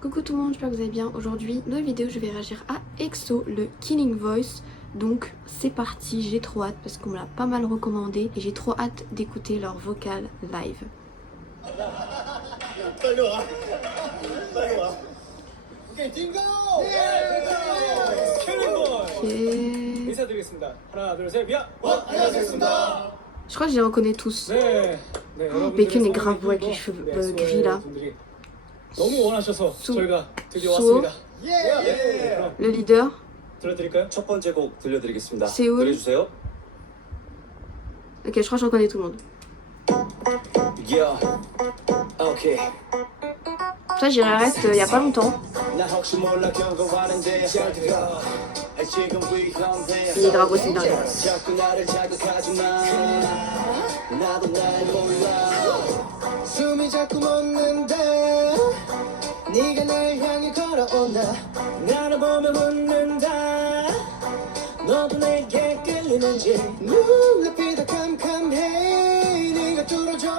Coucou tout le monde, j'espère que vous allez bien. Aujourd'hui, dans la vidéo, je vais réagir à EXO, le Killing Voice. Donc c'est parti, j'ai trop hâte parce qu'on me l'a pas mal recommandé et j'ai trop hâte d'écouter leur vocal live. Je crois que je les reconnais tous. Oh, Baekhyun est grave beau avec les cheveux gris là. Suho, le leader. 첫 번째 곡 들려드리겠습니다. Seoul. 들려주세요. Ok, je crois que je reconnais tout le monde. Yeah. Okay. Ça, j'y reste il y a pas longtemps. Il est grave aussi derrière.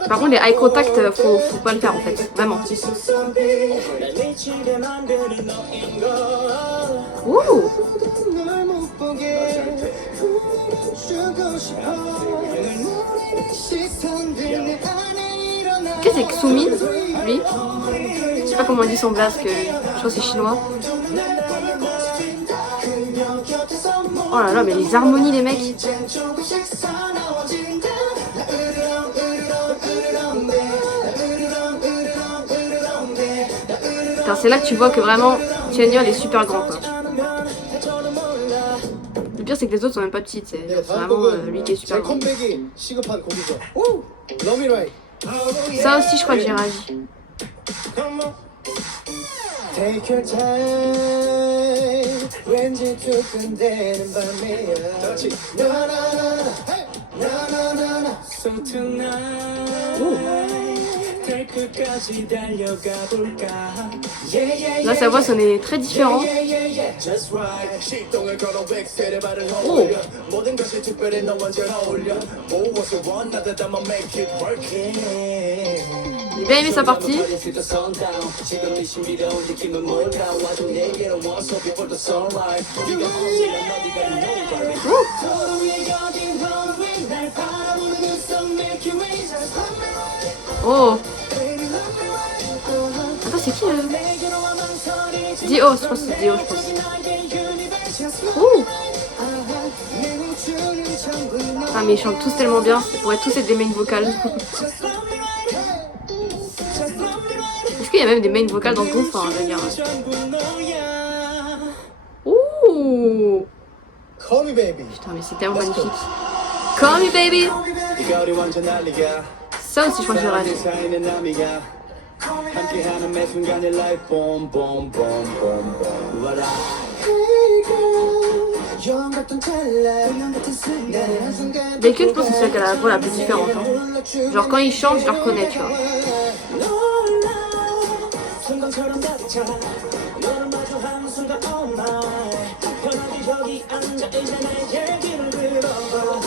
Par contre, les eye contact, faut pas le faire en fait, vraiment. Ouh! Qu'est-ce que c'est que Sumin, lui? Je sais pas comment on dit son blast, que je crois que c'est chinois. Oh là là, mais les harmonies, les mecs! C'est là que tu vois que vraiment Chanyeol est super grand quoi. Le pire c'est que les autres sont même pas petites, c'est vraiment lui qui est super grand. Ça aussi je crois que j'ai réagi. Là sa voix sonnait très différente. Oh. J'ai bien aimé sa partie. Oh. Attends, c'est qui Dio, je pense que c'est Dio, je pense. Ouh. Ah mais ils chantent tous tellement bien, ça pourrait tous être des main vocales. Est-ce qu'il y a même des main vocales dans le groupe, enfin, je veux dire. Ouh. Putain mais c'est tellement magnifique. Call me baby. Ça aussi je crois que je l'aurais. Baekhyun, je pense que c'est celle qui a la voix la plus différente. Hein. Genre quand il chante, je la reconnais, tu vois.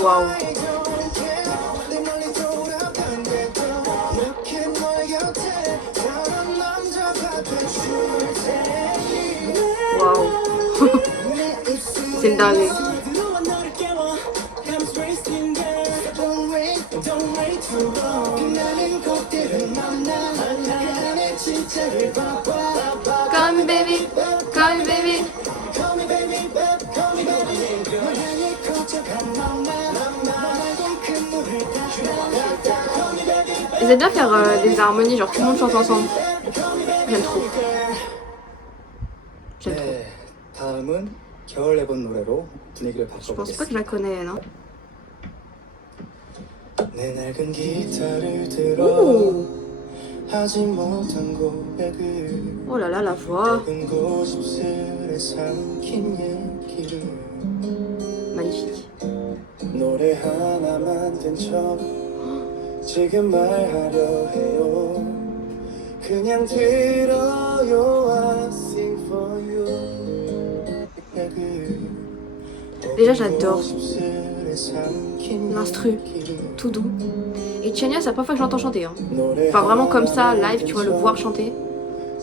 Waouh. Waouh. C'est une dingue. Call me baby, call me baby. Ils aiment bien faire des harmonies, genre tout le monde chante ensemble. J'aime trop. J'aime trop. Je pense pas que je la connais, non? Ouh. Oh là là, la voix. Magnifique. Déjà j'adore l'instru, tout doux. Et Chanyeol, c'est la première fois que je l'entends chanter. Hein. Enfin vraiment comme ça, live, tu vois, le voir chanter.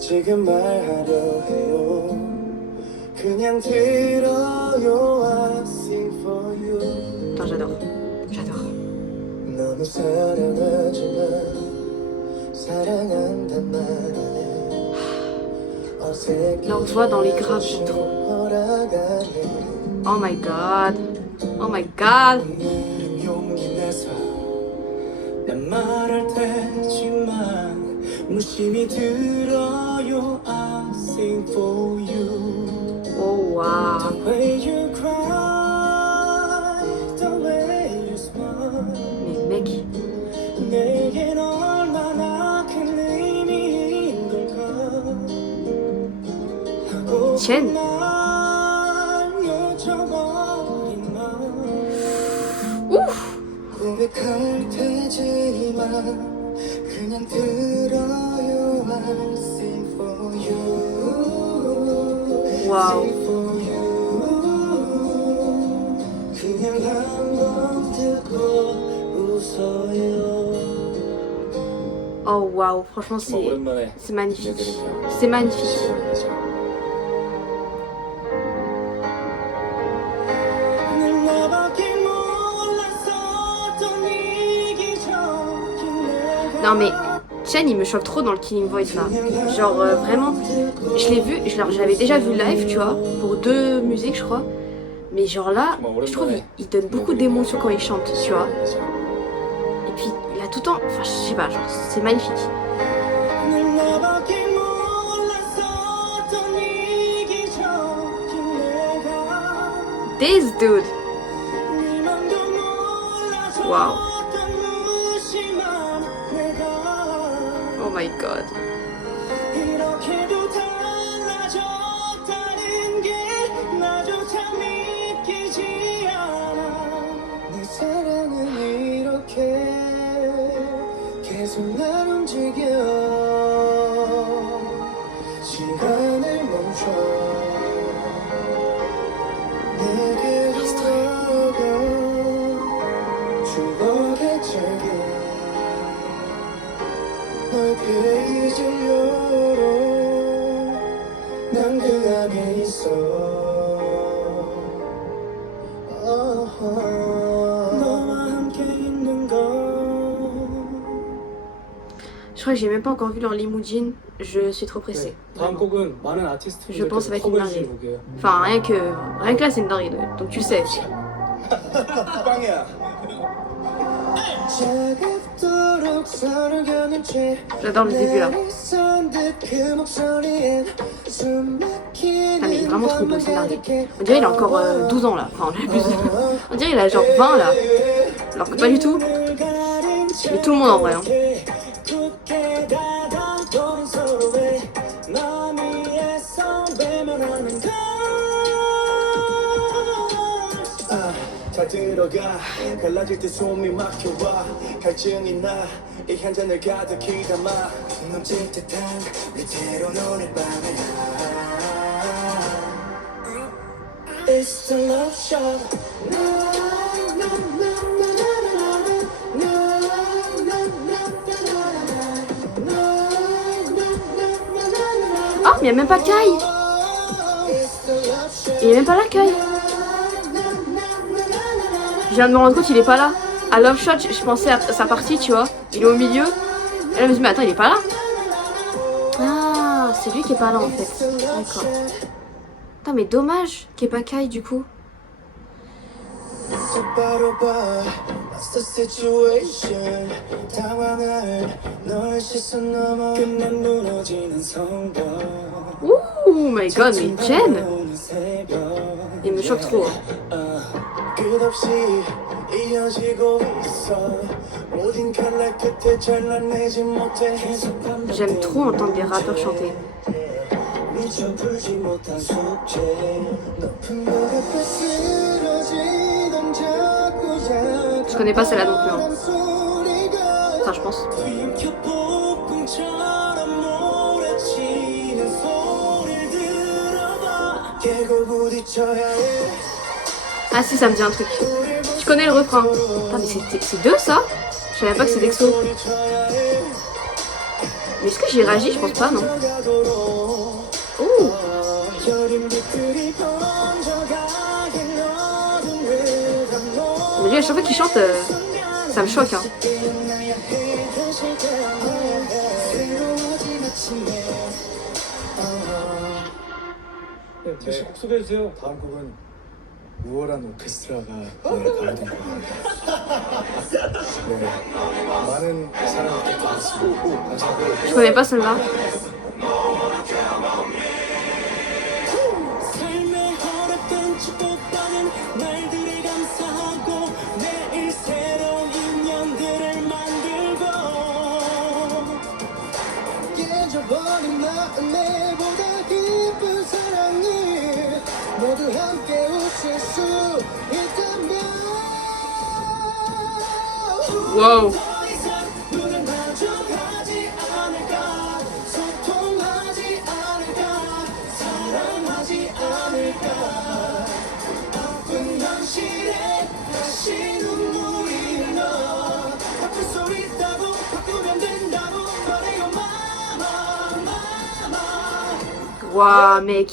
지금 말하려 해요. 그냥 들어요. I sing for you. Attends, j'adore. J'adore. 너무 사랑하지만 사랑한단 말이야. Leur voix dans les graves, j'aime trop. Oh my god. Oh my god. 오늘은 용기 내서 난 말할 테지만 무심히 들어요. I sing for you. Oh wow. The way you cry, the way you smile. Mais mec. 내겐 얼마나 큰 의미인 걸까. Chen. Ouf. 고백할 테지만 그냥 들어요. I sing for you. Wow. Sing for you. 그냥 한번 듣고 웃어요. Oh wow. Franchement, c'est magnifique. C'est magnifique. Non mais Chen il me choque trop dans le Killing Voice là. Genre vraiment, je l'ai vu, j'avais déjà vu live tu vois, pour 2 musiques je crois. Mais genre là, je trouve il donne beaucoup d'émotions quand il chante, tu vois. Et puis il a tout le temps, enfin je sais pas, genre c'est magnifique. This dude. Wow. Oh my god. 이렇게도 달라졌다는 게 나조차 믿기지 않아. 내 사랑은 이렇게 계속 날 움직여. 시간을 멈춰 내게 돌아가. 추억의 책에 너의 페이지를 열어. 난 그 안에 있어. 너와 함께 있는 건. Je crois que j'ai même pas encore vu leur limousine, je suis trop pressée. 다음 곡은 많은 아티스트 Je pense ça va être une dinguerie. 곡이에요. Enfin rien que là c'est une dinguerie donc tu sais. 빵이야. J'adore le début là. Ah mais il est vraiment trop beau c'est dingue. On dirait il a encore 12 ans là, enfin j'abuse. On dirait il a genre 20 là. Alors que pas du tout. Mais tout le monde en vrai hein. 잘 들어가 갈라질 때 숨이 막혀와 갈증이 나 이 한 잔을 가득히 담아 넘칠 듯한 위태로운 오늘 밤에 It's the love shot Oh mais il y a même pas Kai. Il y a même pas là Kai. Je viens de me rendre compte, il est pas là. À Love Shot, je pensais à sa partie, tu vois. Il est au milieu. Et là, je me dis, mais attends, il est pas là. Ah, c'est lui qui est pas là en fait. D'accord. Putain, mais dommage qu'il n'y ait pas Kai du coup. Ouh, my god, mais Jen. Il me choque trop. Hein. J'aime trop entendre des rappeurs chanter. Je connais pas celle-là non plus. Hein. Enfin, je pense. Ah si, ça me dit un truc. Je connais le refrain. Putain, mais c'est deux ça? Je savais pas que c'est d'Exo. Mais est-ce que j'ai réagi? Je pense pas, non. Oh. Mais lui, à chaque fois qu'il chante, ça me choque, hein. 네, 다시 곡 소개해주세요. 다음 곡은 우월한 오케스트라가 가야 될 것 같아요. 네, 많은 사랑 부탁드리겠습니다. 감사합니다. Je connais pas celle-là. 삶의 허락된 축복받은 날들에 감사하고 매일 새로운 인연들을 만들고 깨져버린 마음에 보다 깊은 사랑을 모두 함께 웃을 수 있다면 Wow. 더 이상 눈을 마주하지 않을까 소통하지 않을까 사랑하지 않을까 아픈 현실에 다시 눈물이 흘러 아플 수 있다고 바꾸면 된다고 그래요 마마 Waouh, mec.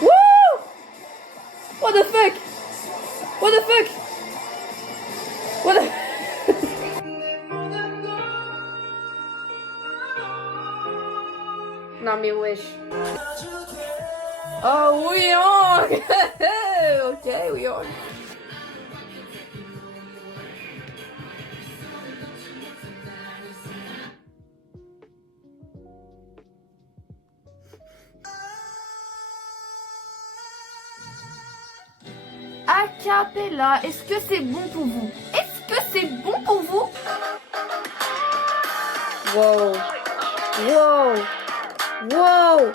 Wouh! What the fuck? What the fuck? What the... Non mais wesh. Oh oui, oh. Ok, oui, oh. A cappella, est-ce que c'est bon pour vous? Est-ce que c'est bon pour vous? Wow. Wow. Wow.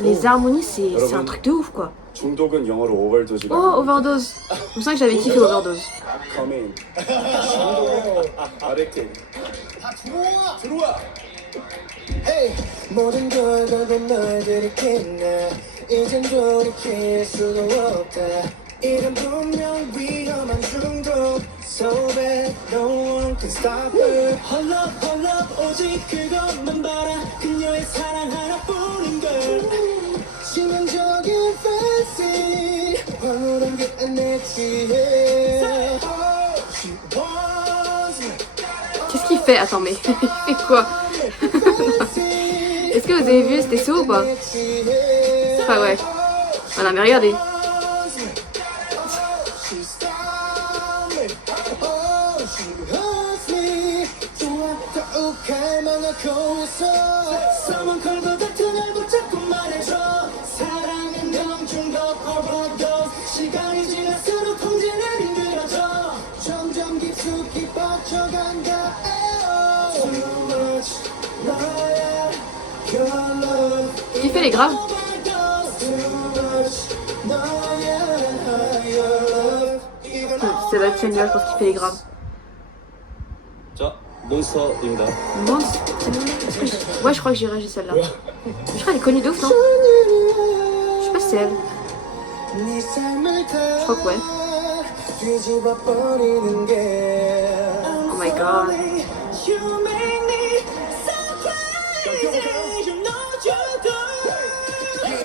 Les harmonies, c'est un truc de ouf, quoi. 중독은 영어로 오버도즈가 Oh, overdose. Je sens que j'avais kiffé overdose. Come in. 중독은 아렉팅. 다 들어와. Hey, 모든 걸 걸고 널 들이킨다. 이젠 돌이킬 수도 없다. 이건 분명 위험한 중독. So bad, no one can stop her. Hold up, 오직 그것만 봐라. 그녀의 사랑 하나뿐인 걸. 치명적인 fancy. 황홀한 게 내 취해. She wants me. Qu'est-ce qu'il fait? Attends, mais il fait quoi? Est-ce que vous avez vu c'était ou pas? Enfin ouais. Voilà, mais regardez. 시간이 지날수록 통제는 힘들어져 점점 깊숙이 뻗쳐간다. Too much, 너야, your love. Qui fait les graves? C'est Sébastien, je pense qu'il fait les graves. 자, 몬스터입니다. Monstre. Ouais, je crois que j'ai réagi celle-là. Je crois qu'elle est connue de ouf, non? Je sais pas si c'est elle. Je crois que ouais. Oh my god.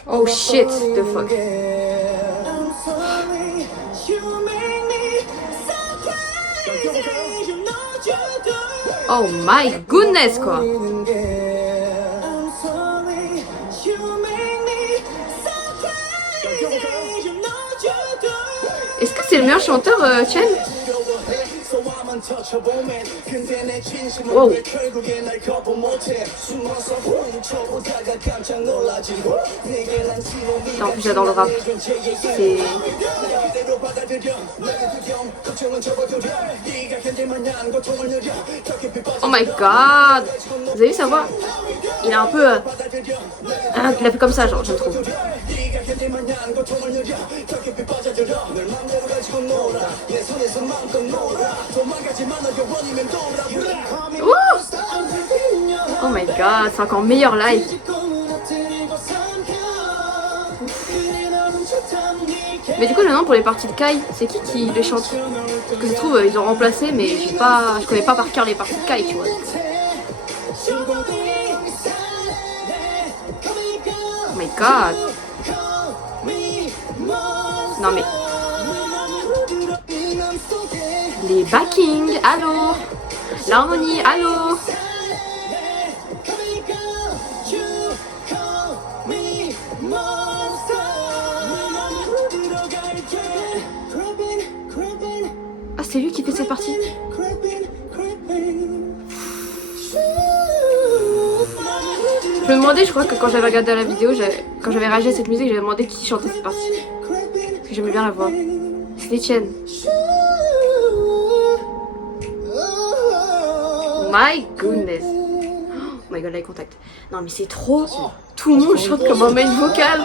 Oh shit, the fuck. Oh my goodness, quoi. Est-ce que c'est le meilleur chanteur, Chen? Wow. En plus, j'adore le rap. C'est... Oh my god. Vous avez vu sa voix? Il a un peu... il a fait comme ça, genre, je trouve. Ouh! Oh my god, c'est encore meilleur live. Mais du coup, maintenant pour les parties de Kai, c'est qui les chante? Parce que ça se trouve, ils ont remplacé, mais je connais pas par cœur les parties de Kai, tu vois. Oh my god. Non mais. Les backings, allô. L'harmonie, allô. Ah, c'est lui qui fait cette partie. Je me demandais, je crois que quand j'avais regardé la vidéo, quand j'avais réagi à cette musique, j'avais demandé qui chantait cette partie. Parce que j'aimais bien la voix. C'est Etienne. My goodness. Oh my god, eye contact. Non mais c'est trop. Tout le monde chante comme un main vocal.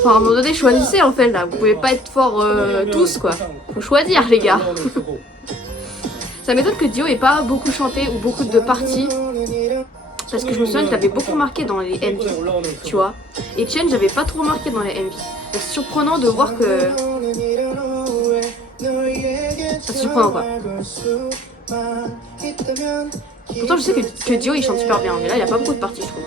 Enfin, à un moment donné, choisissez en fait là. Vous pouvez pas être fort tous quoi. Faut choisir les gars. Ça m'étonne que Dio ait pas beaucoup chanté ou beaucoup de parties. Parce que je me souviens qu'il avait beaucoup marqué dans les MV, tu vois. Et Etienne, j'avais pas trop marqué dans les MV. Donc c'est surprenant de voir que... C'est surprenant quoi. Pourtant je sais que Dio il chante super bien, mais là il y a pas beaucoup de parties je trouve.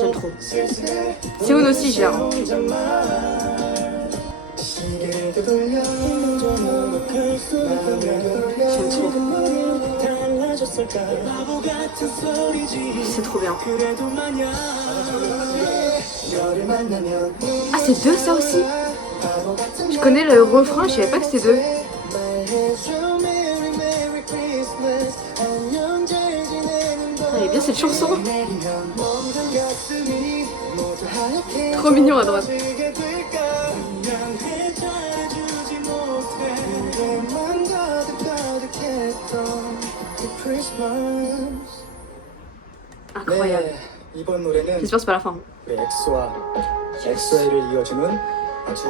J'aime trop. Seoun aussi j'aime. J'aime trop. C'est trop bien. Ah c'est deux ça aussi. Je connais le refrain, je savais pas que c'était deux. Elle est bien cette chanson. Trop mignon à droite. Incroyable. J'espère que c'est pas la fin. 우리 엑소와 엑소엘을 이어주는 아주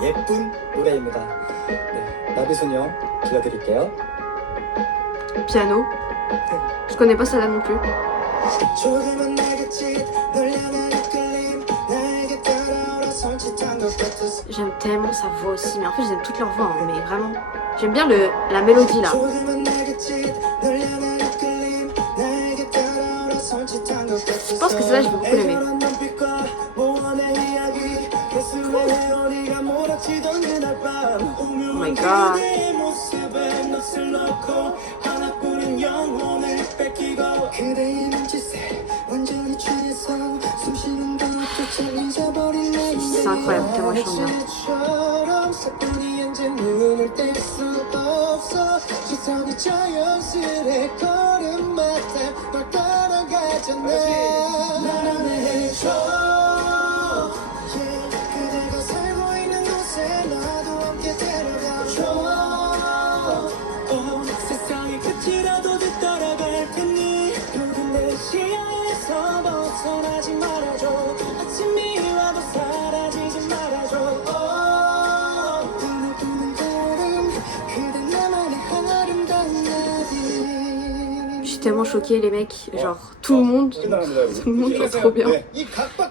예쁜 노래입니다. 네, 나비소녀 들려드릴게요. Piano. Je connais pas ça là non plus. J'aime tellement sa voix aussi, mais en fait j'aime toutes leurs voix, hein, mais vraiment. J'aime bien la mélodie là. Je pense que celle-là je vais beaucoup l'aimer. Oh my god. C'est incroyable, tellement il chante bien. Je suis tellement choquée les mecs, genre tout le monde chante trop bien.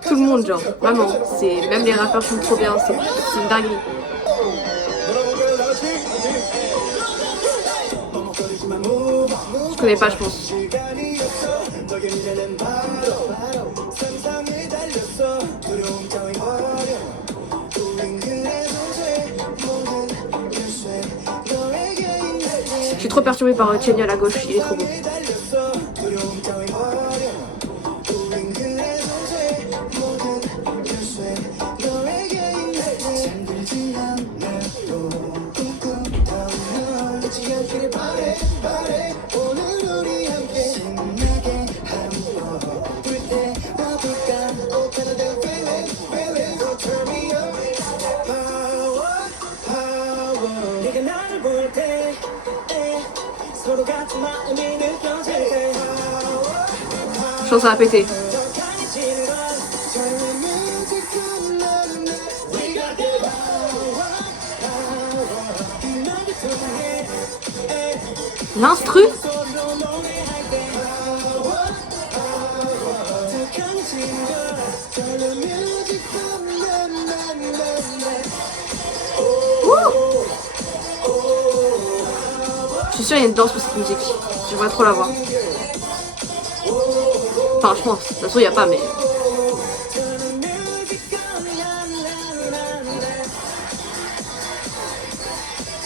Tout le monde genre, vraiment, c'est même les rappeurs chantent trop bien, c'est une dinguerie. Je connais pas je pense. Je suis trop perturbée par Chenny à la gauche, il est trop beau. Je pense que ça va péter. L'instru. Je suis sûre qu'il y a une danse pour cette musique. J'aimerais trop la voir. Enfin, je pense. De toute façon, il n'y a pas, mais.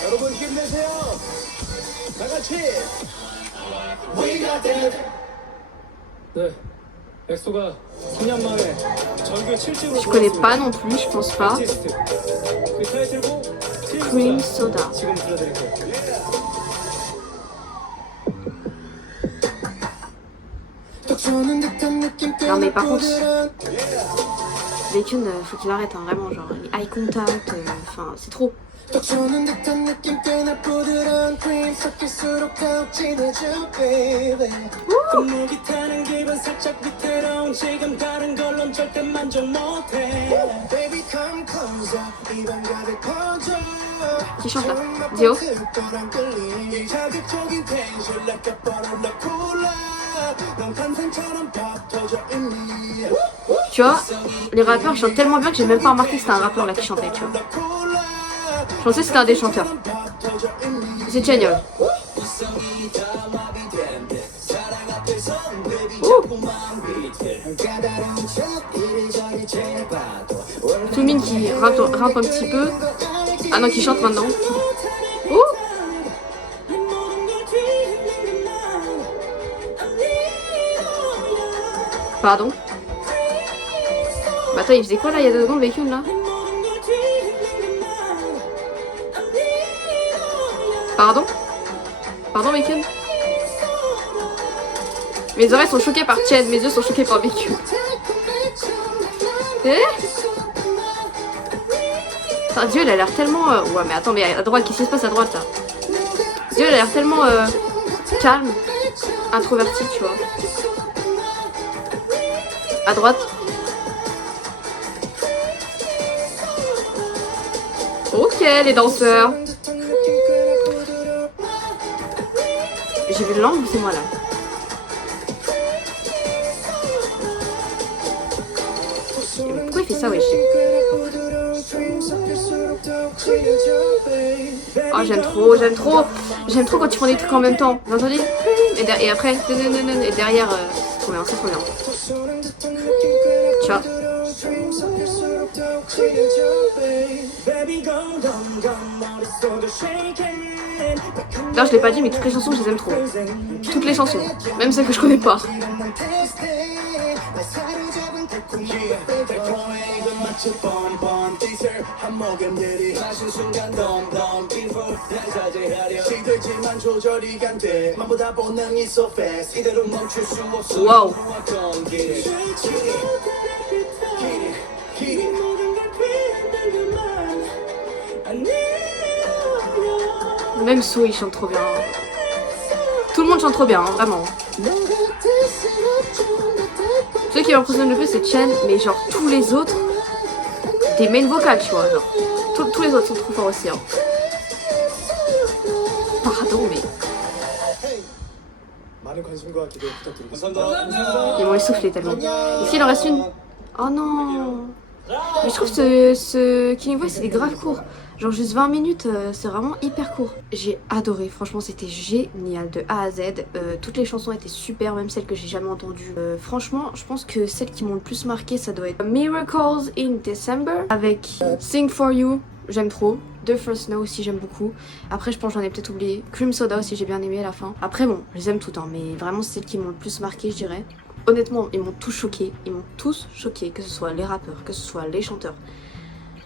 여러분 힘내세요. 다 같이. We got that. 네, 엑소가 3년 만에 정규 7집으로 Je connais pas non plus, je pense pas. 아티스트. 그 타이틀곡 Cream Soda. 지금 들려드릴게요. Non mais par contre, Baekhyun, faut qu'il arrête, hein, vraiment, genre, les eye contact, enfin, c'est trop. Qui chante là? Dio? Tu vois, les rappeurs chantent tellement bien que j'ai même pas remarqué que c'était un rappeur là qui chantait, tu vois. Je pensais que c'était un des chanteurs. C'est génial. Tumin qui rampe un petit peu. Ah non, qui chante maintenant. Ouh. Pardon. Bah attends, il faisait quoi là il y a 2 secondes, Baekhyun là? Pardon? Pardon, Baekhyun? Mes oreilles sont choquées par Chen, mes yeux sont choqués par Baekhyun. Eh? Enfin, Dieu, il a l'air tellement... Ouais, mais attends, mais à droite, qu'est-ce qui se passe à droite là? Dieu, il a l'air tellement calme, introverti, tu vois. À droite. Ok, les danseurs. J'ai vu le langue ou c'est moi là? Pourquoi il fait ça, wesh? Oh, j'aime trop, j'aime trop. J'aime trop quand ils font des trucs en même temps. Vous entendez? Et après, et derrière, c'est trop bien, c'est trop bien. Tu vois? Là, je l'ai pas dit, mais toutes les chansons, je les aime trop. Toutes les chansons, même celles que je connais pas. Wow. Même So, il chante trop bien. Tout le monde chante trop bien, hein, vraiment. Celui qui m'impressionne le plus, c'est Chen, mais genre tous les autres, des main vocales, tu vois. Genre, tous les autres sont trop forts aussi. Hein. Pardon, mais. Ils m'ont essoufflé tellement. Est-ce qu'il en reste une? Oh non. Mais je trouve que ce Killing Voice, c'est grave court. Genre juste 20 minutes, c'est vraiment hyper court. J'ai adoré, franchement c'était génial de A à Z. Toutes les chansons étaient super, même celles que j'ai jamais entendues. Franchement, je pense que celles qui m'ont le plus marqué, ça doit être Miracles in December avec Sing For You, j'aime trop. The First Snow aussi j'aime beaucoup. Après je pense que j'en ai peut-être oublié. Cream Soda aussi j'ai bien aimé à la fin. Après bon, je les aime toutes, hein, mais vraiment c'est celles qui m'ont le plus marqué je dirais. Honnêtement, ils m'ont tous choqué, que ce soit les rappeurs, que ce soit les chanteurs.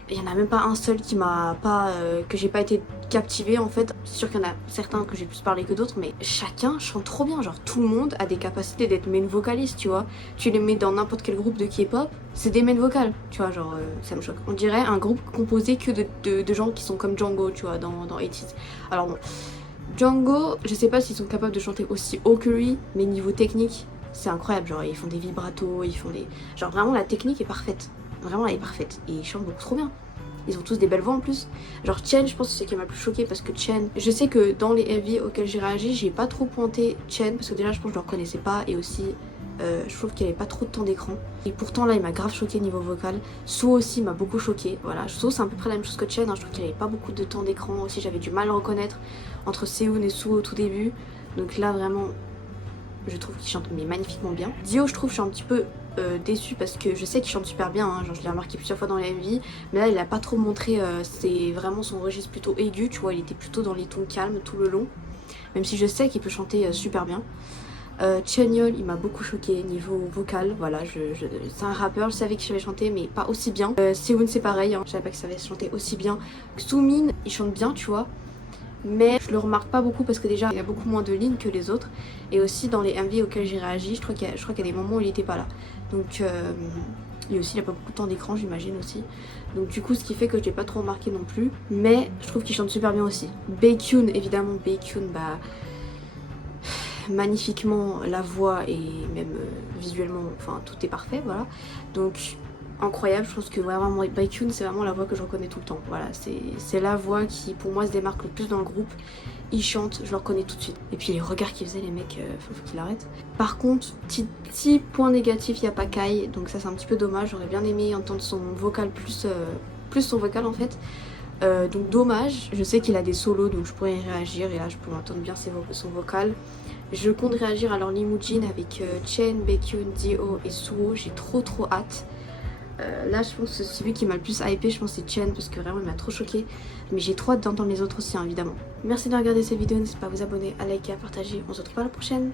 Il n'y en a même pas un seul qui m'a pas que j'ai pas été captivée en fait. C'est sûr qu'il y en a certains que j'ai plus parlé que d'autres, mais chacun chante trop bien. Genre tout le monde a des capacités d'être main vocaliste, tu vois. Tu les mets dans n'importe quel groupe de K-pop, c'est des main vocales, tu vois. Genre ça me choque. On dirait un groupe composé que de gens qui sont comme Django, tu vois, dans 80's. Alors bon, Django, je sais pas s'ils sont capables de chanter aussi haut que lui, mais niveau technique, c'est incroyable. Genre ils font des vibratos, ils font des... Genre vraiment la technique est parfaite. Vraiment elle est parfaite. Et ils chantent beaucoup trop bien. Ils ont tous des belles voix en plus. Genre Chen, je pense que c'est ce qui m'a le plus choqué parce que Chen, je sais que dans les heavy auxquels j'ai réagi, j'ai pas trop pointé Chen parce que déjà je pense que je le reconnaissais pas et aussi Je trouve qu'il avait pas trop de temps d'écran. Et pourtant là il m'a grave choqué niveau vocal. Suho aussi m'a beaucoup choqué. Voilà, Suho c'est à peu près la même chose que Chen, hein. Je trouve qu'il avait pas beaucoup de temps d'écran aussi. J'avais du mal à reconnaître entre Seoun et Suho au tout début. Donc là vraiment je trouve qu'il chante mais magnifiquement bien. Dio je trouve je suis un petit peu déçue parce que je sais qu'il chante super bien, hein. Genre je l'ai remarqué plusieurs fois dans la MV. Mais là il a pas trop montré, c'est vraiment son registre plutôt aigu, tu vois, il était plutôt dans les tons calmes tout le long. Même si je sais qu'il peut chanter super bien. Chenyol il m'a beaucoup choqué niveau vocal, voilà, c'est un rappeur, je savais qu'il savait chanter mais pas aussi bien. Seoun c'est pareil, hein. Je savais pas qu'il savait chanter aussi bien. Xumin il chante bien tu vois, mais je le remarque pas beaucoup parce que déjà il y a beaucoup moins de lignes que les autres. Et aussi dans les MV auxquels j'ai réagi, je crois qu'il y a des moments où il était pas là. Donc et aussi il a pas beaucoup de temps d'écran j'imagine aussi. Donc du coup ce qui fait que je l'ai pas trop remarqué non plus. Mais je trouve qu'il chante super bien aussi. Baekhyun évidemment, Baekhyun bah magnifiquement la voix et même visuellement, enfin tout est parfait, voilà. Donc incroyable, je pense que vraiment Baekhyun c'est vraiment la voix que je reconnais tout le temps, voilà, c'est la voix qui pour moi se démarque le plus dans le groupe. Il chante, je le reconnais tout de suite. Et puis les regards qu'ils faisaient les mecs, faut qu'il arrête. Par contre, petit point négatif, il n'y a pas Kai, donc ça c'est un petit peu dommage, j'aurais bien aimé entendre son vocal plus son vocal en fait. Donc dommage, je sais qu'il a des solos donc je pourrais y réagir et là je pourrais entendre bien son vocal. Je compte réagir à leur limousine avec Chen, Baekhyun, Dio et Suho, j'ai trop hâte. Là je pense que celui qui m'a le plus hypé je pense c'est Chen parce que vraiment il m'a trop choqué. Mais j'ai trop hâte d'entendre les autres aussi hein, évidemment. Merci de regarder cette vidéo, n'hésitez pas à vous abonner, à liker, à partager, on se retrouve à la prochaine.